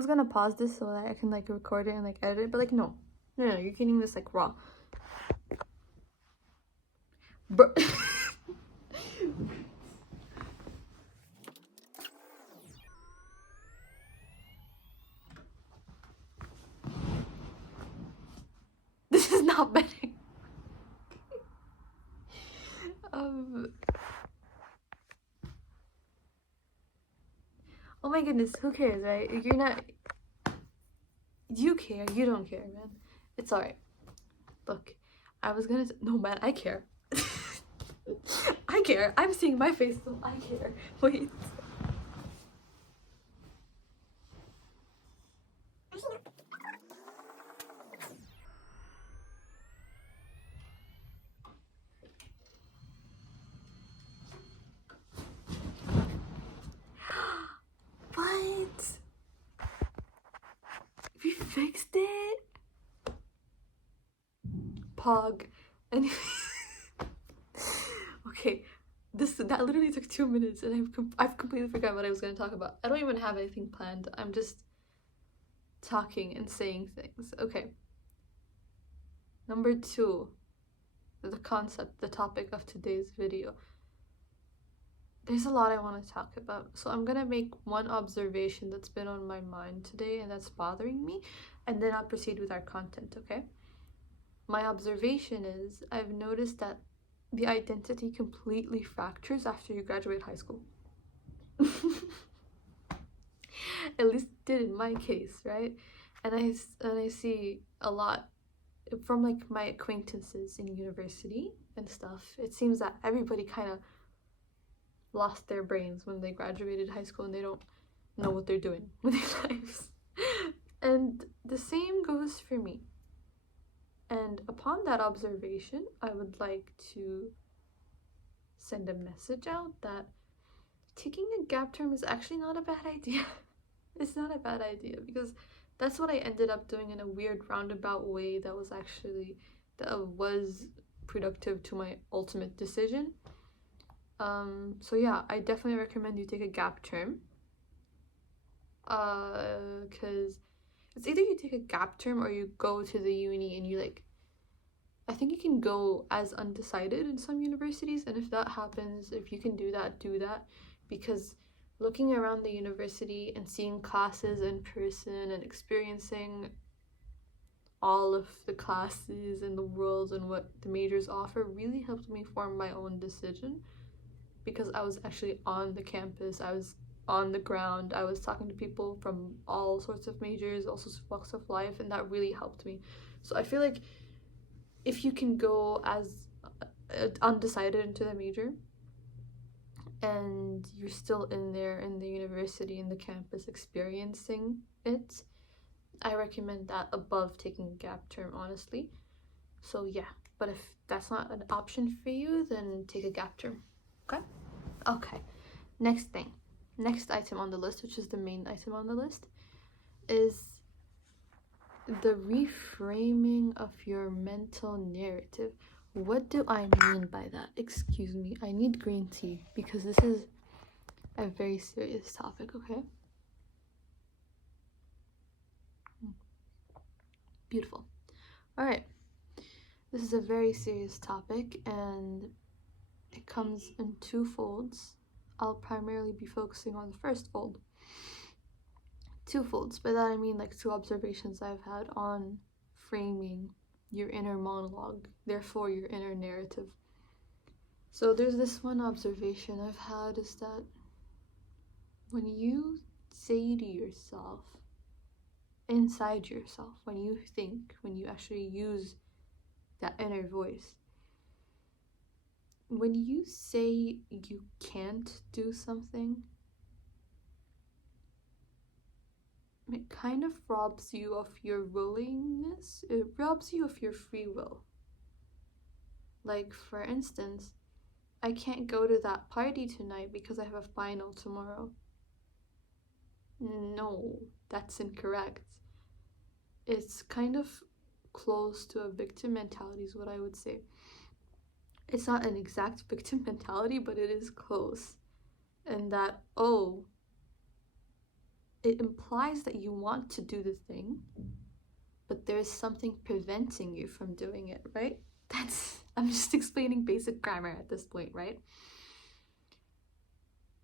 was gonna pause this so that I can like record it and like edit it, but like no, you're getting this like raw. Bro. This is not better. Oh my goodness, who cares, right? You're not. You care. You don't care, man. It's alright. Look, I was gonna. No, man, I care. I care. I'm seeing my face, so I care. Wait. What? We fixed it? Pog. Anyway. Okay. That literally took 2 minutes and I've completely forgotten what I was going to talk about. I don't even have anything planned. I'm just talking and saying things. Okay. Number 2. The concept, the topic of today's video. There's a lot I want to talk about, so I'm gonna make one observation that's been on my mind today and that's bothering me, and then I'll proceed with our content, okay? My observation is I've noticed that the identity completely fractures after you graduate high school. At least it did in my case, right? And I see a lot from like my acquaintances in university and stuff. It seems that everybody kind of lost their brains when they graduated high school and they don't know what they're doing with their lives. And the same goes for me. And upon that observation, I would like to send a message out that taking a gap term is actually not a bad idea. It's not a bad idea because that's what I ended up doing in a weird roundabout way that was productive to my ultimate decision. So yeah, I definitely recommend you take a gap term. Because it's either you take a gap term or you go to the uni and you like, I think you can go as undecided in some universities, and if that happens, if you can do that, because looking around the university and seeing classes in person and experiencing all of the classes in the world and what the majors offer really helped me form my own decision. Because I was actually on the campus, I was on the ground, I was talking to people from all sorts of majors, all sorts of walks of life, and that really helped me. So I feel like if you can go as undecided into the major and you're still in there in the university, in the campus, experiencing it, I recommend that above taking a gap term, honestly. So yeah, but if that's not an option for you, then take a gap term. Okay, next item on the list, which is the main item on the list, is the reframing of your mental narrative. What do I mean by that? Excuse me, I need green tea because this is a very serious topic, okay? Beautiful. All right, this is a very serious topic and it comes in 2 folds. I'll primarily be focusing on the first fold. 2 folds, by that I mean like 2 observations I've had on framing your inner monologue, therefore your inner narrative. So there's this one observation I've had is that when you say to yourself, inside yourself, when you think, when you actually use that inner voice, when you say you can't do something, it kind of robs you of your willingness. It robs you of your free will. Like, for instance, I can't go to that party tonight because I have a final tomorrow. No, that's incorrect. It's kind of close to a victim mentality is what I would say. It's not an exact victim mentality, but it is close. And that, oh, it implies that you want to do the thing, but there's something preventing you from doing it, right? I'm just explaining basic grammar at this point, right?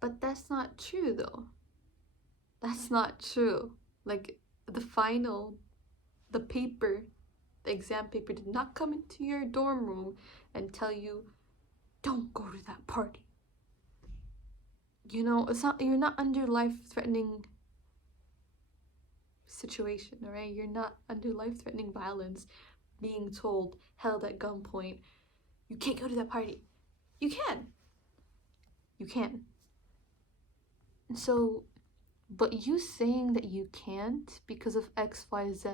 But that's not true though. That's not true. Like the paper, the exam paper did not come into your dorm room and tell you, don't go to that party. You know, you're not under life-threatening situation, all right? You're not under life-threatening violence, being told, held at gunpoint, you can't go to that party. You can. You can. So, but you saying that you can't because of X, Y, Z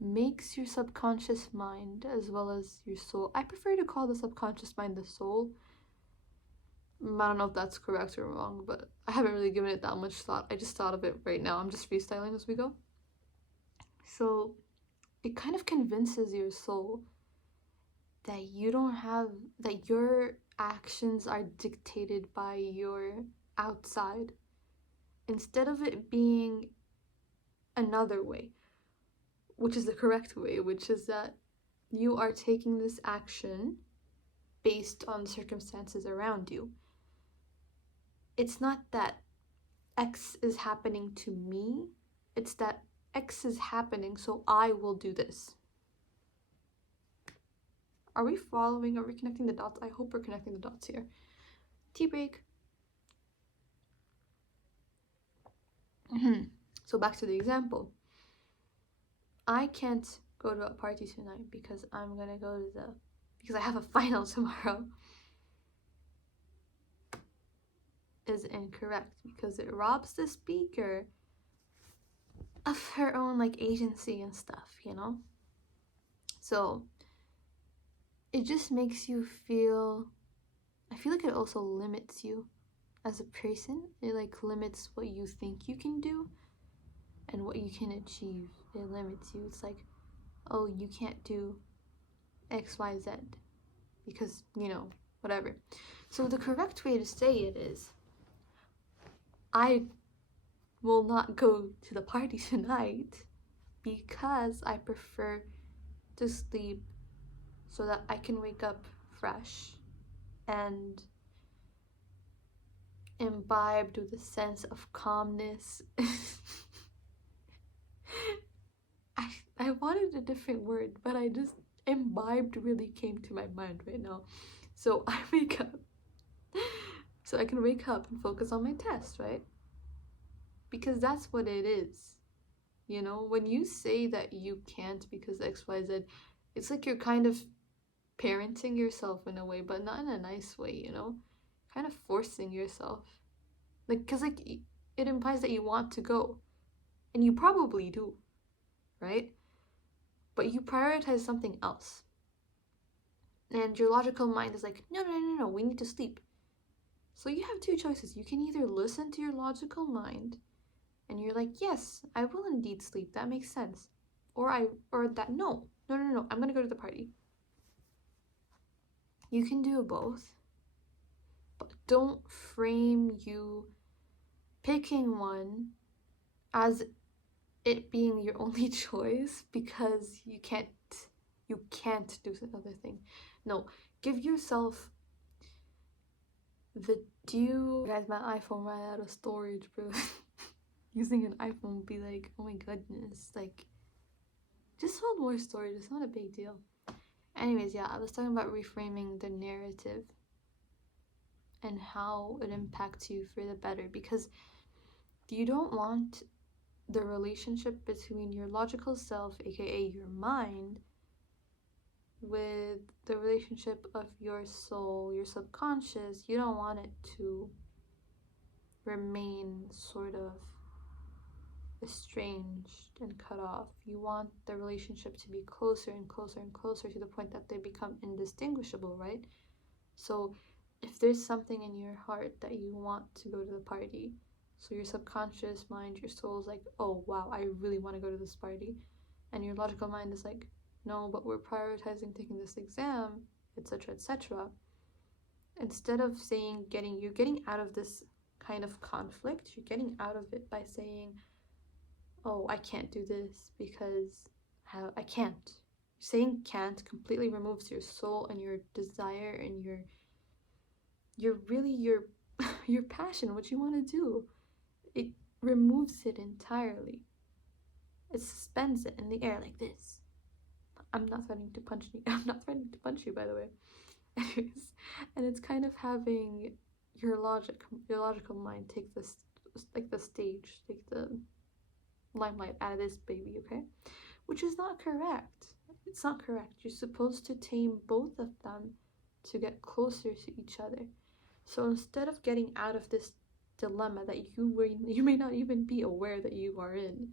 makes your subconscious mind as well as your soul. I prefer to call the subconscious mind the soul. I don't know if that's correct or wrong, but I haven't really given it that much thought. I just thought of it right now. I'm just freestyling as we go. So it kind of convinces your soul that that your actions are dictated by your outside, instead of it being another way, which is the correct way, which is that you are taking this action based on circumstances around you. It's not that X is happening to me, it's that X is happening, so I will do this. Are we following? Are we connecting the dots? I hope we're connecting the dots here. Tea break. So back to the example. I can't go to a party tonight because because I have a final tomorrow. Is incorrect because it robs the speaker of her own like agency and stuff, you know? So it just makes you I feel like it also limits you as a person. It like limits what you think you can do and what you can achieve. It limits you. It's like, oh, you can't do X, Y, Z because, you know, whatever. So the correct way to say it is, I will not go to the party tonight because I prefer to sleep so that I can wake up fresh and imbibed with a sense of calmness. I wanted a different word, but I just imbibed really came to my mind right now. So I wake up so I can wake up and focus on my test, right? Because that's what it is. You know, when you say that you can't because XYZ, it's like you're kind of parenting yourself in a way, but not in a nice way, you know? Kind of forcing yourself. Like, because like it implies that you want to go. And you probably do, right? But you prioritize something else. And your logical mind is like, no, we need to sleep. So you have two choices. You can either listen to your logical mind and you're like, yes, I will indeed sleep. That makes sense. Or no, I'm gonna go to the party. You can do both, but don't frame you picking one as it being your only choice because you can't do another thing. No, give yourself the due. Guys, my iPhone ran out of storage, bro. Using an iPhone would be like, oh my goodness, like, just hold more storage, it's not a big deal. Anyways, yeah, I was talking about reframing the narrative and how it impacts you for the better, because you don't want the relationship between your logical self, aka your mind, with the relationship of your soul, your subconscious. You don't want it to remain sort of estranged and cut off. You want the relationship to be closer and closer and closer to the point that they become indistinguishable, right? So if there's something in your heart that you want to go to the party, so your subconscious mind, your soul is like, oh wow, I really want to go to this party, and your logical mind is like, no, but we're prioritizing taking this exam, etc., etc. Instead of saying you're getting out of this kind of conflict, you're getting out of it by saying, oh, I can't do this because I can't. Saying can't completely removes your soul and your desire and your really your passion, what you want to do. It removes it entirely. It suspends it in the air like this. I'm not threatening to punch you. I'm not threatening to punch you, by the way. Anyways, and it's kind of having your logical mind take this, like the stage, take the limelight out of this baby, okay? Which is not correct. It's not correct. You're supposed to tame both of them to get closer to each other. So instead of getting out of this dilemma that you may not even be aware that you are in,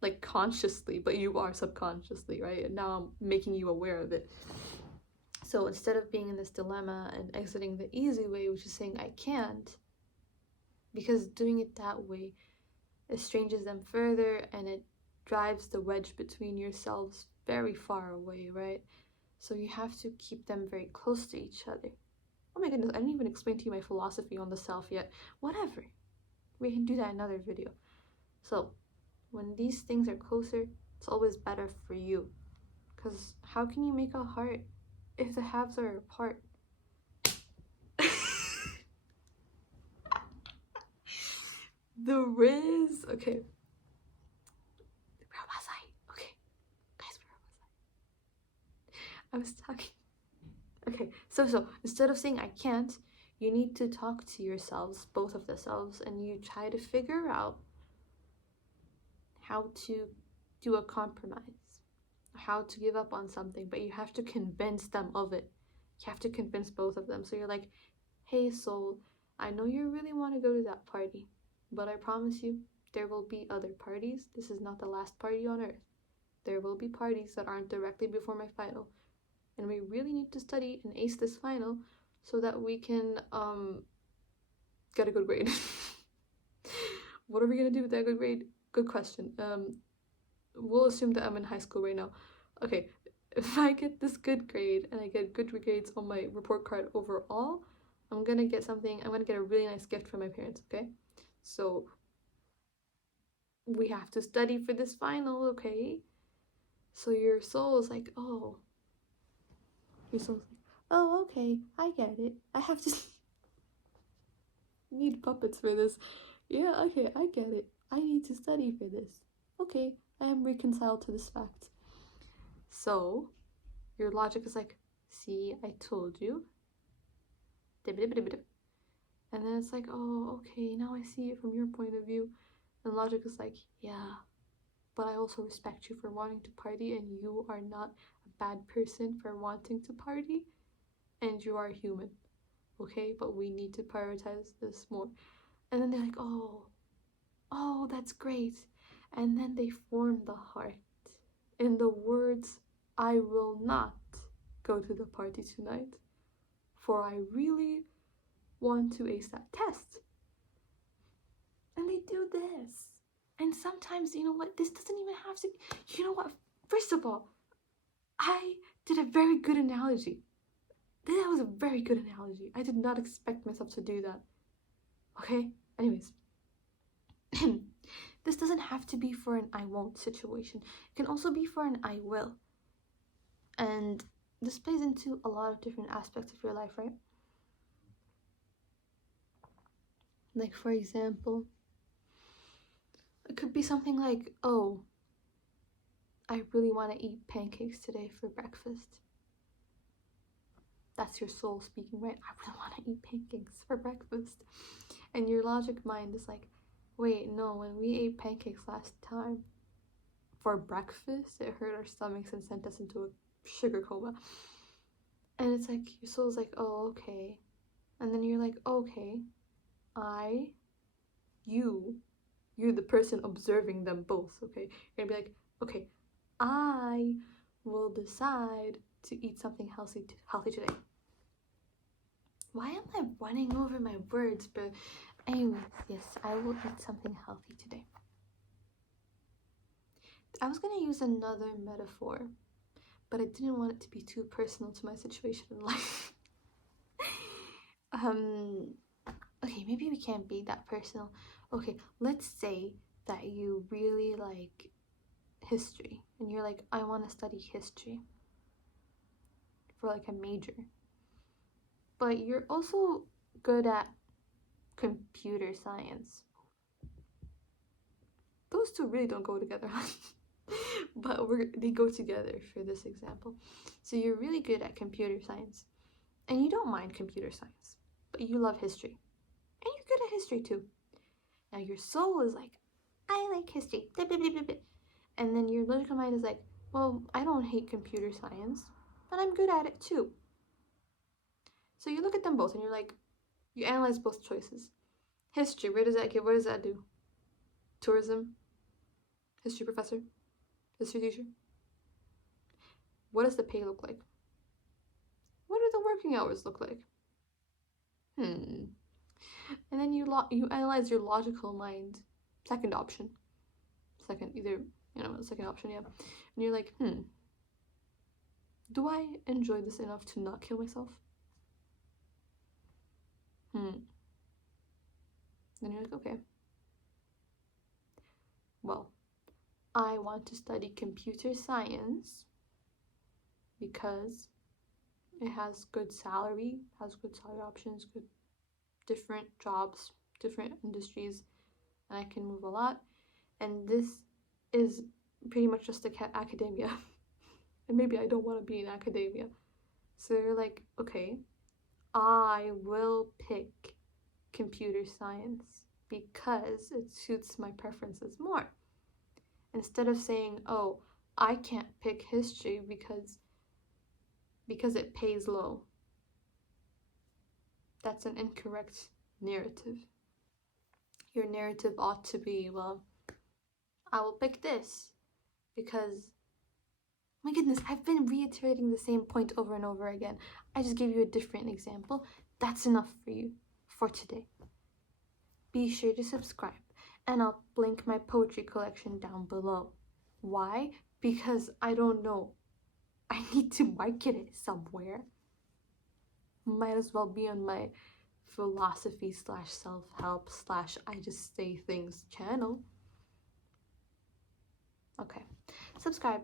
like consciously, but you are subconsciously, right? And now I'm making you aware of it. So instead of being in this dilemma and exiting the easy way, which is saying I can't, because doing it that way estranges them further and it drives the wedge between yourselves very far away, right? So you have to keep them very close to each other. Oh my goodness, I didn't even explain to you my philosophy on the self yet. Whatever. We can do that in another video. So when these things are closer, it's always better for you. Because how can you make a heart if the halves are apart? The Riz. Okay. Where was I? Okay. Guys, where was I? I was talking. Okay, so instead of saying I can't, you need to talk to yourselves, both of the selves, and you try to figure out how to do a compromise, how to give up on something, but you have to convince them of it. You have to convince both of them. So you're like, hey soul, I know you really want to go to that party, but I promise you there will be other parties. This is not the last party on earth. There will be parties that aren't directly before my final, and we really need to study and ace this final so that we can get a good grade. What are we gonna do with that good grade? Good question. We'll assume that I'm in high school right now. Okay, if I get this good grade and I get good grades on my report card overall, I'm gonna get a really nice gift from my parents, okay? So we have to study for this final, okay? So your soul is like, oh. Your soul's like, oh, okay, I get it. I have to need puppets for this. Yeah, okay, I get it. I need to study for this. Okay, I am reconciled to this fact. So, your logic is like, see, I told you. And then it's like, oh, okay, now I see it from your point of view. And logic is like, yeah, but I also respect you for wanting to party, and you are not a bad person for wanting to party, and you are human, okay? But we need to prioritize this more. And then they're like, oh, that's great. And then they form the heart in the words, I will not go to the party tonight, for I really want to ace that test. And they do this. And sometimes, you know what, this doesn't even have to, you know what, first of all, I did a very good analogy. That was a very good analogy. I did not expect myself to do that. Okay? Anyways. This doesn't have to be for an I won't situation. It can also be for an I will. And this plays into a lot of different aspects of your life, right? Like, for example, it could be something like, oh, I really want to eat pancakes today for breakfast. That's your soul speaking, right? I really want to eat pancakes for breakfast. And your logic mind is like, wait, no, when we ate pancakes last time for breakfast, it hurt our stomachs and sent us into a sugar coma. And it's like, your soul's like, oh, okay. And then you're like, okay, you're the person observing them both, okay? You're gonna be like, okay, I will decide to eat something healthy today. Why am I running over my words, bro? Anyways, yes, I will eat something healthy today. I was gonna use another metaphor, but I didn't want it to be too personal to my situation in life. Okay, okay, maybe we can't be that personal. Okay, let's say that you really like history and you're like, I want to study history for like a major, but you're also good at computer science. Those two really don't go together. But they go together for this example. So you're really good at computer science and you don't mind computer science, but you love history and you're good at history too. Now your soul is like, I like history, blah, blah, blah, blah, blah. And then your logical mind is like, well, I don't hate computer science, but I'm good at it too. So you look at them both and you're like, you analyze both choices. History, where does that get? What does that do? Tourism, history professor, history teacher. What does the pay look like? What do the working hours look like? And then you analyze your logical mind. Second option. Second, either, second option, yeah. And you're like, do I enjoy this enough to not kill myself? Then you're like, okay. Well, I want to study computer science because it has good salary options, good different jobs, different industries, and I can move a lot. And this is pretty much just academia. And maybe I don't want to be in academia. So you're like, okay, I will pick computer science because it suits my preferences more. Instead of saying, oh, I can't pick history because it pays low. That's an incorrect narrative. Your narrative ought to be, well, I will pick this because, my goodness, I've been reiterating the same point over and over again. I just gave you a different example. That's enough for you for today. Be sure to subscribe, and I'll link my poetry collection down below. Why? Because I don't know. I need to market it somewhere. Might as well be on my philosophy / self-help / I just say things channel. Okay, subscribe.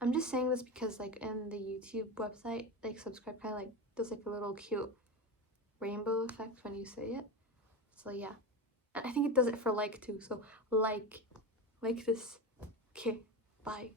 I'm just saying this because like in the YouTube website, like subscribe kind of like does like a little cute rainbow effect when you say it. So yeah, and I think it does it for like too. So like this. Okay, bye.